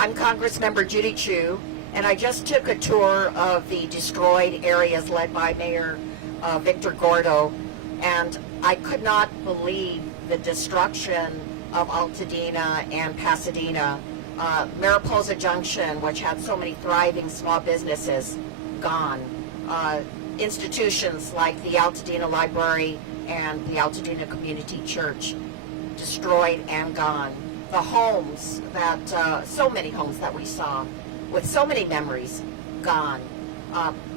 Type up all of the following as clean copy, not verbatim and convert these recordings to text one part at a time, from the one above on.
I'm Congressmember Judy Chu, and I just took a tour of the destroyed areas led by Mayor Victor Gordo, and I could not believe the destruction of Altadena and Pasadena. Mariposa Junction, which had so many thriving small businesses, gone. Institutions like the Altadena Library and the Altadena Community Church, destroyed and gone. The homes that, so many homes that we saw with so many memories, gone.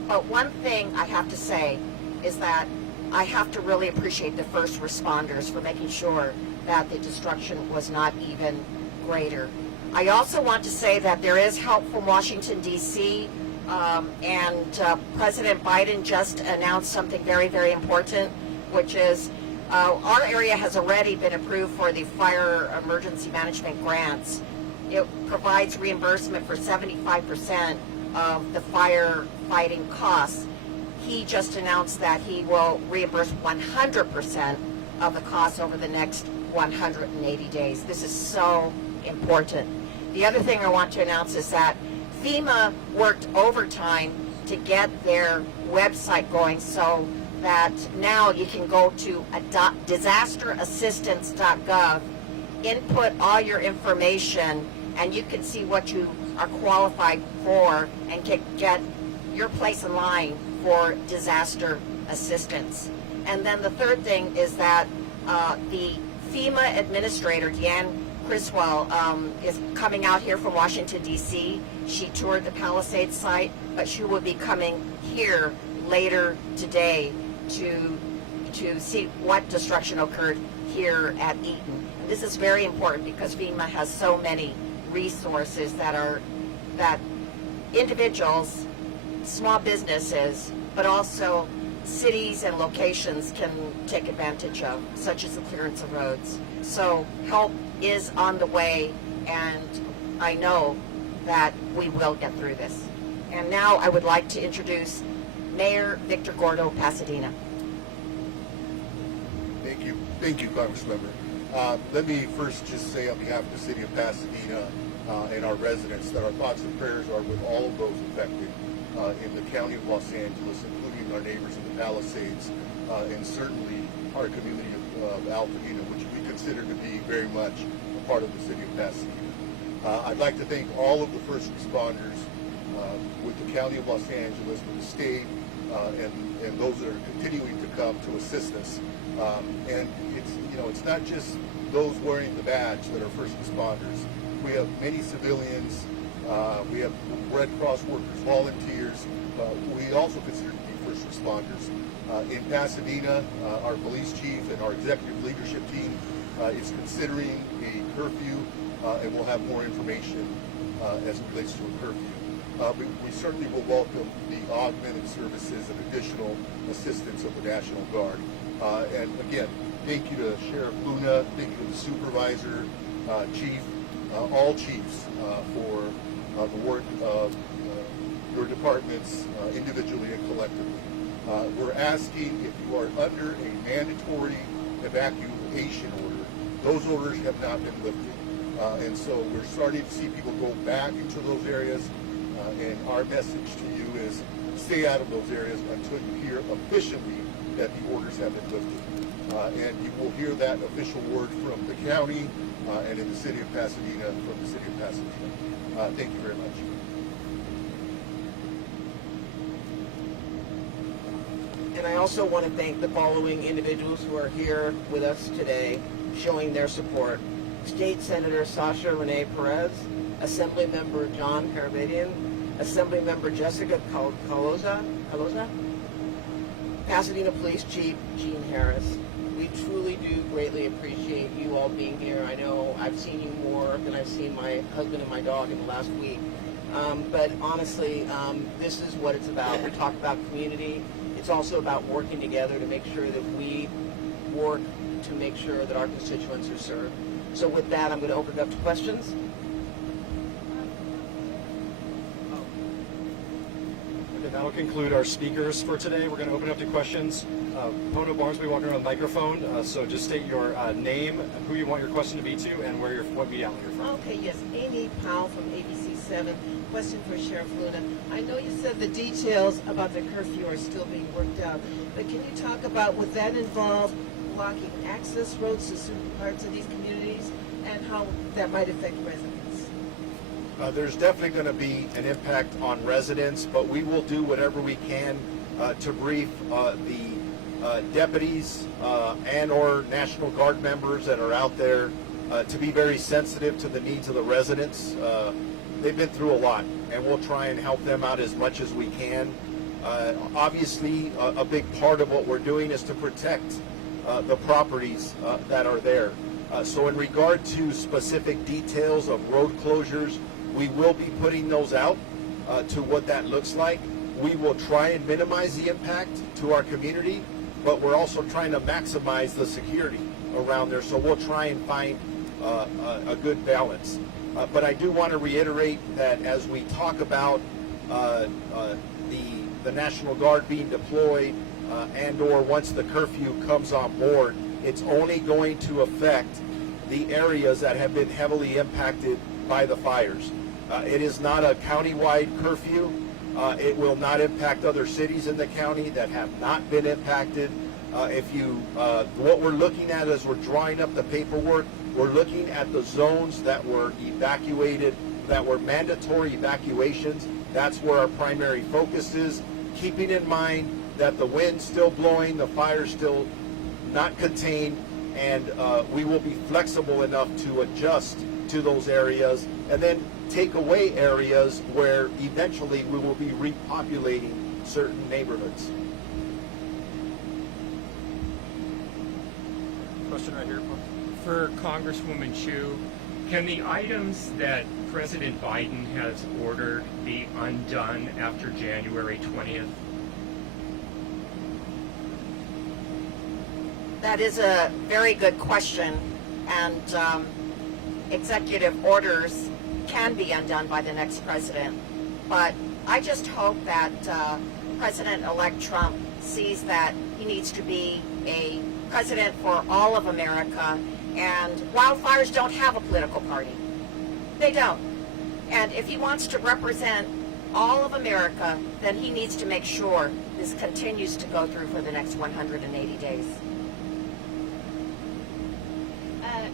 But one thing I have to say is that I have to really appreciate the first responders for making sure that the destruction was not even greater. I also want to say that there is help from Washington, D.C., and President Biden just announced something very, very important, which is our area has already been approved for the fire emergency management grants. It provides reimbursement for 75% of the firefighting costs. He just announced that he will reimburse 100% of the costs over the next 180 days. This is so important. The other thing I want to announce is that FEMA worked overtime to get their website going so that now you can go to disasterassistance.gov, input all your information, and you can see what you are qualified for and get your place in line for disaster assistance. And then the third thing is that the FEMA administrator, Deanne Criswell, is coming out here from Washington, D.C. She toured the Palisades site, but she will be coming here later today to see what destruction occurred here at Eaton. And this is very important because FEMA has so many resources that individuals, small businesses, but also cities and locations can take advantage of, such as the clearance of roads. So help is on the way, and I know that we will get through this. And now I would like to introduce Mayor Victor Gordo, Pasadena. Thank you, Congressmember. Let me first just say on behalf of the city of Pasadena and our residents that our thoughts and prayers are with all of those affected in the county of Los Angeles, including our neighbors in the Palisades, and certainly our community of Altadena, which we consider to be very much a part of the city of Pasadena. I'd like to thank all of the first responders with the county of Los Angeles, with the state, and those that are continuing to come to assist us. And it's not just those wearing the badge that are first responders. We have many civilians. We have Red Cross workers, volunteers. We also consider to be first responders. In Pasadena, our police chief and our executive leadership team is considering a curfew, and we'll have more information as it relates to a curfew. We certainly will welcome the augmented services and additional assistance of the National Guard. And again, thank you to Sheriff Luna, thank you to the supervisor, chief, all chiefs for the work of your departments individually and collectively. We're asking if you are under a mandatory evacuation order. Those orders have not been lifted. And so we're starting to see people go back into those areas. And our message to you is stay out of those areas until you hear officially that the orders have been lifted. And you will hear that official word from the county and in the city of Pasadena, from the city of Pasadena. Thank you very much. And I also want to thank the following individuals who are here with us today, showing their support. State Senator Sasha Renee Perez, Assembly Member John Harabedian, Assembly Member Jessica Caloza, Pasadena Police Chief Gene Harris. We truly do greatly appreciate you all being here. I know I've seen you more than I've seen my husband and my dog in the last week. But honestly, this is what it's about. We talk about community. It's also about working together to make sure that we work to make sure that our constituents are served. So with that, I'm going to open it up to questions. And that'll conclude our speakers for today. We're going to open up to questions. Pono Barnes will be walking around the microphone, so just state your name, who you want your question to be to, and what media outlet you're from. Okay, yes. Amy Powell from ABC 7. Question for Sheriff Luna. I know you said the details about the curfew are still being worked out, but can you talk about, would that involve blocking access roads to certain parts of these communities, and how that might affect residents? There's definitely going to be an impact on residents, but we will do whatever we can to brief the deputies and or National Guard members that are out there to be very sensitive to the needs of the residents. They've been through a lot, and we'll try and help them out as much as we can. Obviously, a big part of what we're doing is to protect the properties that are there. So in regard to specific details of road closures, we will be putting those out to what that looks like. We will try and minimize the impact to our community, but we're also trying to maximize the security around there. So we'll try and find a good balance. But I do want to reiterate that as we talk about the National Guard being deployed and or once the curfew comes on board, it's only going to affect the areas that have been heavily impacted by the fires. It is not a county-wide curfew. It will not impact other cities in the county that have not been impacted. What we're looking at as we're drawing up the paperwork, we're looking at the zones that were evacuated, that were mandatory evacuations. That's where our primary focus is, keeping in mind that the wind's still blowing, the fire's still not contained, and we will be flexible enough to adjust to those areas and then take away areas where eventually we will be repopulating certain neighborhoods. Question right here. For Congresswoman Chu, can the items that President Biden has ordered be undone after January 20th? That is a very good question, and executive orders can be undone by the next president. But I just hope that President-elect Trump sees that he needs to be a president for all of America, and wildfires don't have a political party. They don't. And if he wants to represent all of America, then he needs to make sure this continues to go through for the next 180 days.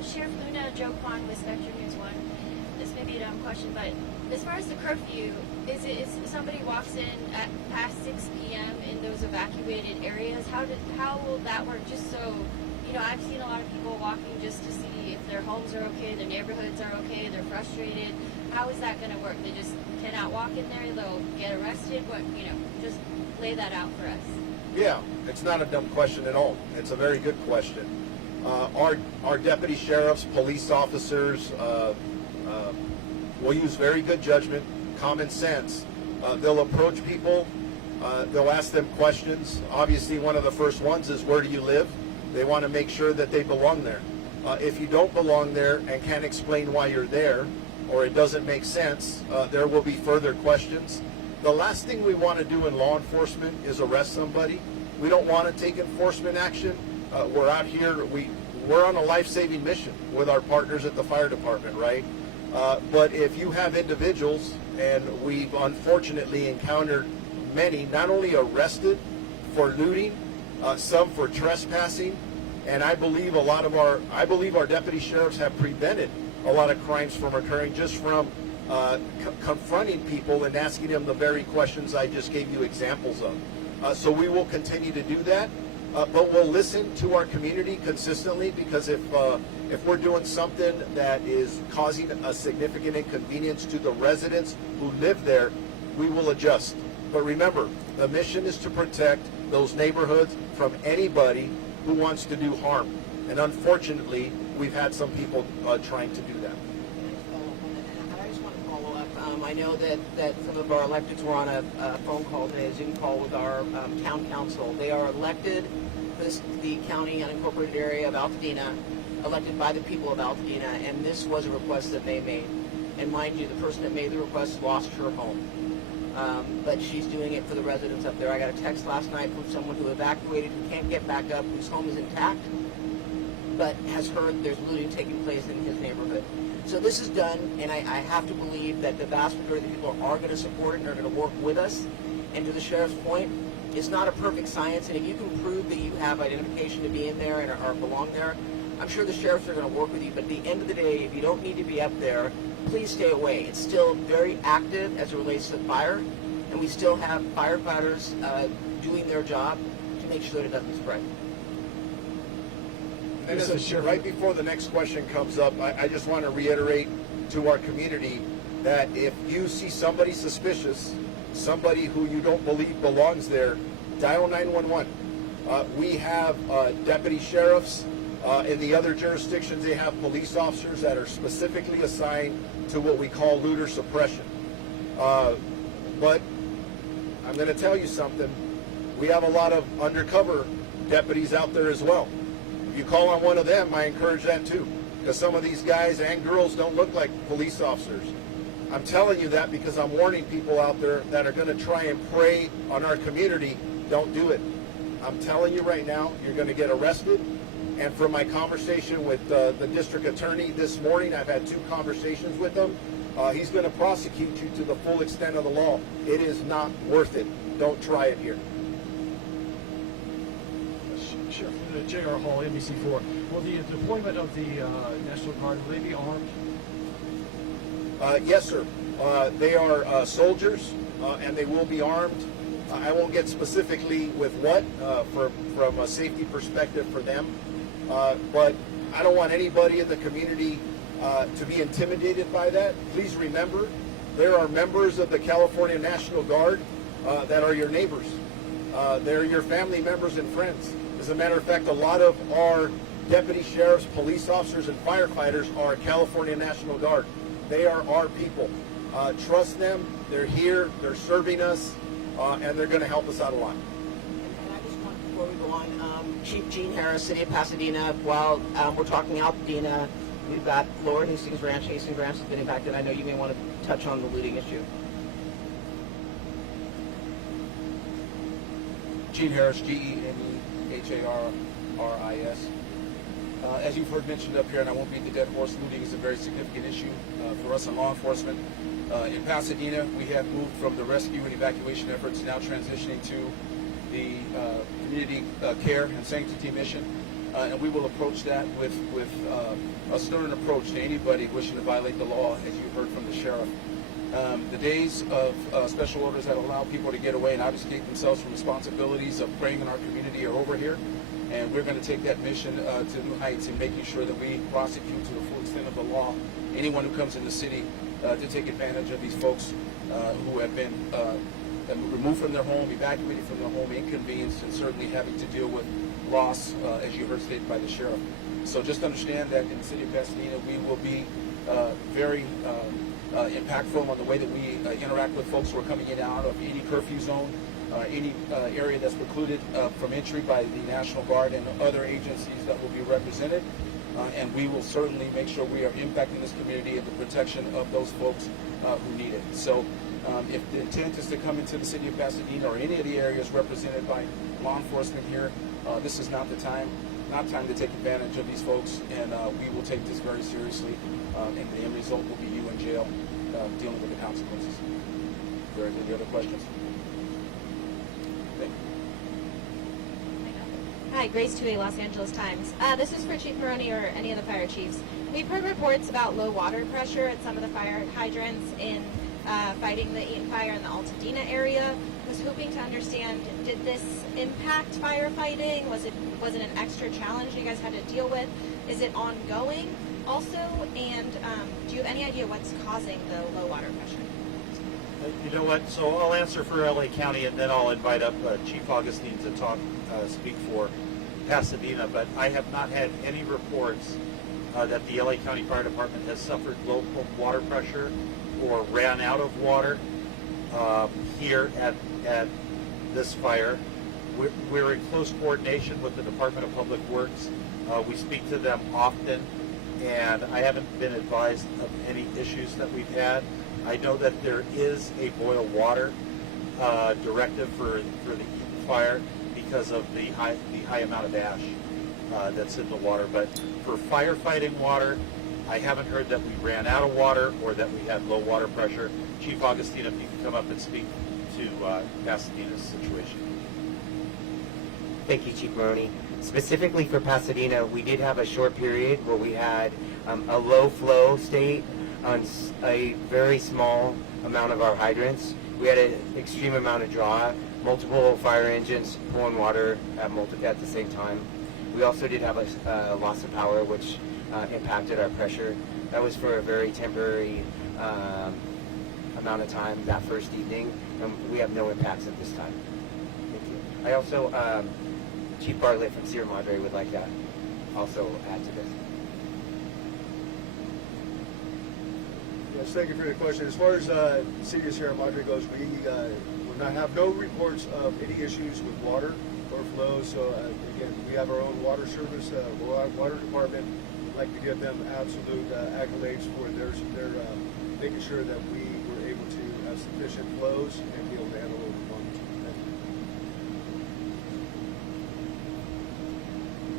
Sheriff Luna, Joe Kwan with Spectrum News 1. This may be a dumb question, but as far as the curfew, is somebody walks in at past 6 p.m. in those evacuated areas? How will that work? Just so, I've seen a lot of people walking just to see if their homes are okay, their neighborhoods are okay, they're frustrated. How is that going to work? They just cannot walk in there, they'll get arrested? Just lay that out for us. Yeah, it's not a dumb question at all. It's a very good question. Our deputy sheriffs, police officers will use very good judgment, common sense. They'll approach people. They'll ask them questions. Obviously, one of the first ones is, where do you live? They want to make sure that they belong there. If you don't belong there and can't explain why you're there, or it doesn't make sense, there will be further questions. The last thing we want to do in law enforcement is arrest somebody. We don't want to take enforcement action. We're out here, we're on a life-saving mission with our partners at the fire department, right? But if you have individuals, and we've unfortunately encountered many, not only arrested for looting, some for trespassing, and I believe our deputy sheriffs have prevented a lot of crimes from occurring just from confronting people and asking them the very questions I just gave you examples of. So we will continue to do that. But we'll listen to our community consistently, because if we're doing something that is causing a significant inconvenience to the residents who live there, we will adjust. But remember, the mission is to protect those neighborhoods from anybody who wants to do harm. And unfortunately, we've had some people trying to do that. I just want to follow up. I know that some of our electeds were on a phone call today, a Zoom call with our town council. They are elected, the county unincorporated area of Altadena, elected by the people of Altadena, and this was a request that they made. And mind you, the person that made the request lost her home. But she's doing it for the residents up there. I got a text last night from someone who evacuated, who can't get back up, whose home is intact, but has heard there's looting taking place in his neighborhood. So this is done, and I have to believe that the vast majority of the people are going to support it and are going to work with us. And to the sheriff's point, it's not a perfect science, and if you can prove that you have identification to be in there and or belong there, I'm sure the sheriffs are going to work with you. But at the end of the day, if you don't need to be up there, please stay away. It's still very active as it relates to fire, and we still have firefighters doing their job to make sure that it doesn't spread. And right before the next question comes up, I just want to reiterate to our community that if you see somebody suspicious, somebody who you don't believe belongs there, dial 911. We have deputy sheriffs. In the other jurisdictions, they have police officers that are specifically assigned to what we call looter suppression. But I'm going to tell you something. We have a lot of undercover deputies out there as well. If you call on one of them, I encourage that too, because some of these guys and girls don't look like police officers. I'm telling you that because I'm warning people out there that are going to try and prey on our community. Don't do it. I'm telling you right now, you're going to get arrested. And from my conversation with the district attorney this morning, I've had 2 conversations with him. He's going to prosecute you to the full extent of the law. It is not worth it. Don't try it here. Sheriff, J.R. Hall, NBC4. Will the deployment of the National Guard, will they be armed? Yes, sir. They are soldiers, and they will be armed. I won't get specifically with what from a safety perspective for them, but I don't want anybody in the community to be intimidated by that. Please remember, there are members of the California National Guard that are your neighbors. They're your family members and friends. As a matter of fact, a lot of our deputy sheriffs, police officers, and firefighters are California National Guard. They are our people. Trust them. They're here. They're serving us, and they're going to help us out a lot. And I just want, before we go on, Chief Gene Harris, City of Pasadena, while we're talking Altadena, we've got Lower Hastings Ranch. Hastings Ranch has been impacted. I know you may want to touch on the looting issue. Gene Harris, Geneharris. As you've heard mentioned up here, and I won't beat the dead horse, looting is a very significant issue for us in law enforcement. In Pasadena, we have moved from the rescue and evacuation efforts now transitioning to the community care and sanctity mission. And we will approach that with a stern approach to anybody wishing to violate the law, as you heard from the sheriff. The days of special orders that allow people to get away and abdicate themselves from responsibilities of preying on our community are over here. And we're going to take that mission to new heights in making sure that we prosecute to the full extent of the law anyone who comes in the city to take advantage of these folks who have been removed from their home, evacuated from their home, inconvenienced, and certainly having to deal with loss, as you heard stated by the sheriff. So just understand that in the city of Pasadena, we will be very impactful on the way that we interact with folks who are coming in and out of any curfew zone, any area that's precluded from entry by the National Guard and other agencies that will be represented. And we will certainly make sure we are impacting this community and the protection of those folks who need it. So if the intent is to come into the city of Pasadena or any of the areas represented by law enforcement here, this is not the time to take advantage of these folks, and we will take this very seriously, and the end result will be you in jail dealing with the consequences. Very good. Any other questions? Thank you. Hi, Grace Tui, Los Angeles Times. This is for Chief Maroney or any of the fire chiefs. We've heard reports about low water pressure at some of the fire hydrants in fighting the Eaton fire in the Altadena area. I was hoping to understand, did this impact firefighting? Was it an extra challenge you guys had to deal with? Is it ongoing also? And do you have any idea what's causing the low water pressure? You know what? So I'll answer for LA County, and then I'll invite up Chief Augustine to speak for Pasadena. But I have not had any reports that the LA County Fire Department has suffered low water pressure or ran out of water here at this fire. We're in close coordination with the Department of Public Works. We speak to them often. and I haven't been advised of any issues that we've had. I know that there is a boil water directive for the Eaton fire because of the high amount of ash that's in the water. But for firefighting water, I haven't heard that we ran out of water or that we had low water pressure. Chief Augustine, if you can come up and speak to Pasadena's situation. Thank you, Chief Maroney. Specifically for Pasadena, we did have a short period where we had a low flow state on a very small amount of our hydrants. We had an extreme amount of draw, multiple fire engines pulling water at the same time. We also did have a loss of power, which impacted our pressure. That was for a very temporary amount of time that first evening, and we have no impacts at this time. Thank you. I also, Chief Bartlett from Sierra Madre would like to also add to this. Yes, thank you for your question. As far as the city of Sierra Madre goes, we will not have no reports of any issues with water or flow. So again, we have our own water service, water department. We'd like to give them absolute accolades for their making sure that we were able to have sufficient flows and be able to handle overflows.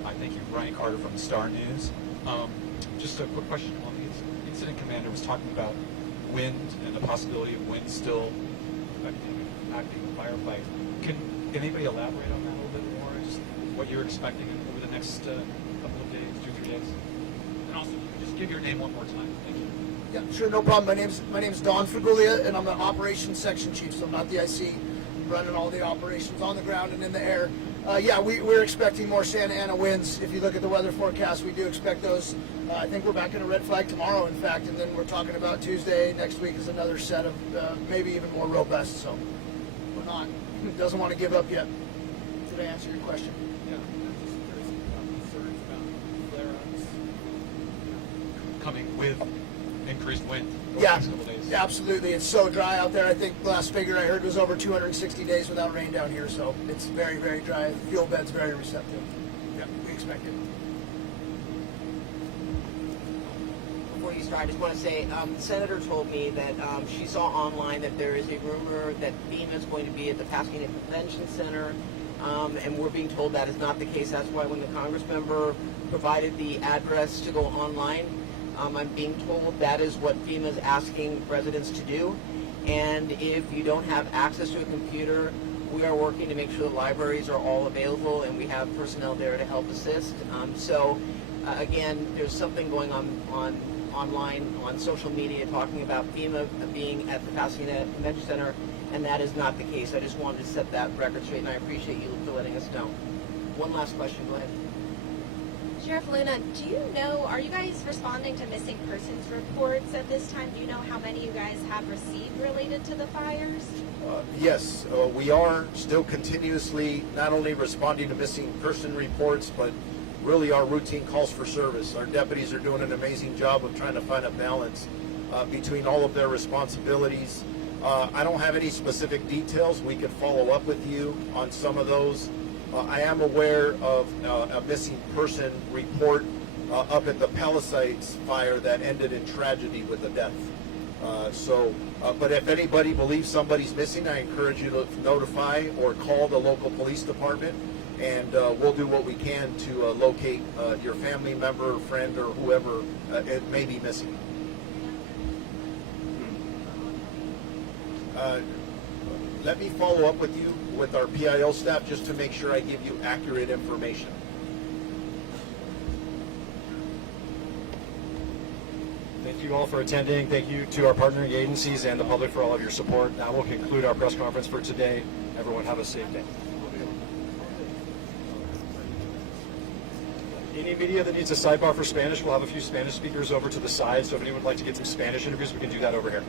Hi, thank you. Ryan Carter from Star News. Just a quick question. On the incident commander was talking about wind and the possibility of wind still impacting the firefight. Can anybody elaborate on that a little bit more? Just what you're expecting over the next couple of days, 2-3 days? And also, just give your name one more time. Thank you. Yeah, sure, no problem. My name's Don Frigulia, and I'm the operations section chief, so I'm not the IC. I'm running all the operations on the ground and in the air. We're expecting more Santa Ana winds. If you look at the weather forecast, we do expect those. I think we're back in a red flag tomorrow, in fact, and then we're talking about Tuesday. Next week is another set of maybe even more robust, so we're not. Doesn't want to give up yet. Did I answer your question? Yeah, there's concerns about flare-ups coming with increased wind over the next couple days. Yeah, absolutely. It's so dry out there. I think the last figure I heard was over 260 days without rain down here, so it's very, very dry. The fuel bed's very receptive. Yeah, we expect it. Before you start, I just want to say, the senator told me that she saw online that there is a rumor that FEMA is going to be at the Pasadena Convention Center, and we're being told that is not the case. That's why when the Congress member provided the address to go online, I'm being told that is what FEMA is asking residents to do. And if you don't have access to a computer, we are working to make sure the libraries are all available, and we have personnel there to help assist. Again, there's something going on online on social media talking about FEMA being at the Pasadena Convention Center, and that is not the case. I just wanted to set that record straight, and I appreciate you for letting us know. One last question, go ahead. Sheriff Luna, do you know, are you guys responding to missing persons reports at this time? Do you know how many you guys have received related to the fires? Yes, we are still continuously not only responding to missing person reports, but really our routine calls for service. Our deputies are doing an amazing job of trying to find a balance between all of their responsibilities. I don't have any specific details. We could follow up with you on some of those. I am aware of a missing person report up at the Palisades fire that ended in tragedy with a death. But if anybody believes somebody's missing, I encourage you to notify or call the local police department, and we'll do what we can to locate your family member, friend, or whoever it may be missing. Let me follow up with you with our PIO staff just to make sure I give you accurate information. Thank you all for attending. Thank you to our partnering agencies and the public for all of your support. That will conclude our press conference for today. Everyone have a safe day. Any media that needs a sidebar for Spanish, we'll have a few Spanish speakers over to the side, so if anyone would like to get some Spanish interviews, we can do that over here.